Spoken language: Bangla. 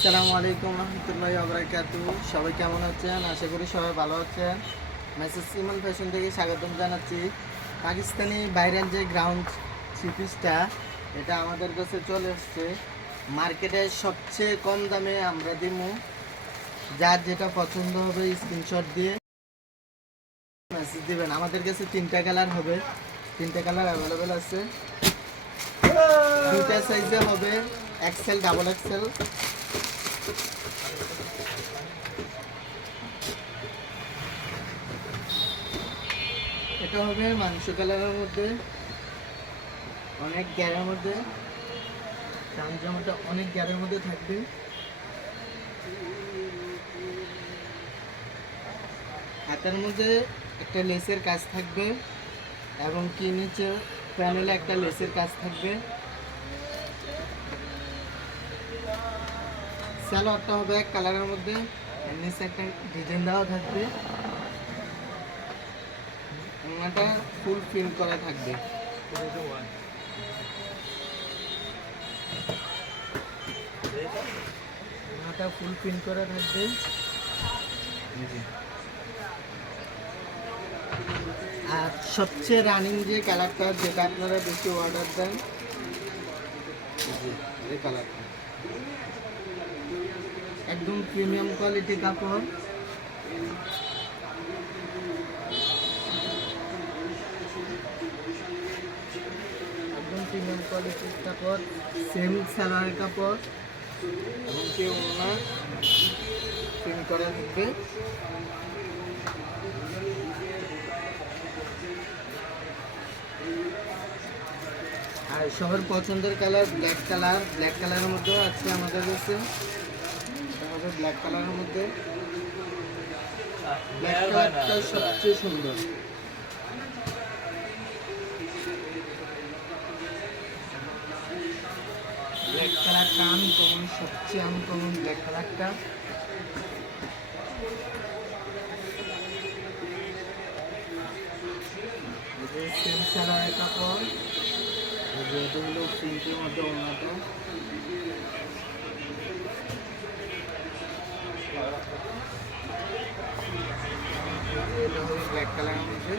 আসসালামু আলাইকুম রহমতুল্লাহ আবরাকাতু সবাই কেমন আছেন? আশা করি সবাই ভালো আছেন। মেসেজ সিমন ফ্যাশন থেকে স্বাগতম জানাচ্ছি। পাকিস্তানি বাইরের যে গ্রাউন্ড থ্রি পিসটা এটা আমাদের কাছে চলে এসছে। মার্কেটে সবচেয়ে কম দামে আমরা দিমু। যার যেটা পছন্দ হবে স্ক্রিনশট দিয়ে মেসেজ দিবেন। আমাদের কাছে তিনটা কালার হবে। তিনটা কালার অ্যাভেলেবেল আছে। দুইটা সাইজে হবে এক্সেল ডাবল এক্সেল এটা হবে মাংস কালারের মধ্যে। অনেক গ্যারের মধ্যে। চাম জামাটা অনেক গ্যারের মধ্যে থাকবে। হাতের মধ্যে একটা লেসের কাজ থাকবে এবং কি নিচে প্যানেলে একটা লেসের কাজ থাকবে। স্যালোয়ারটা হবে এক কালারের মধ্যে। নিচে একটা ডিজাইন দেওয়া থাকবে। ওনাটা ফুল প্রিন্ট করা থাকবে। ওনাটা ফুল প্রিন্ট করা থাকবে। আর সবচেয়ে রানিং যে কালারটা যেটা আপনারা বেশি অর্ডার দেন, এই কালারটা একদম প্রিমিয়াম কোয়ালিটি কাপড়। প্রিমিয়াম কোয়ালিটির কাপড় সেম সালোয়ার কাপড় এবং কি ওনা প্রিন্ট করা থাকবে আর সবার পছন্দের কালার ব্ল্যাক কালার ব্ল্যাক কালারের মধ্যেও আছে আমাদের কাছে। হবে ব্ল্যাক কালারের মধ্যে। ব্ল্যাক কালারটা সবচেয়ে সুন্দর। আনকমন সবচেয়ে আনকমন ব্ল্যাক কালারটা কাপড় ব্ল্যাক কালারের মধ্যে।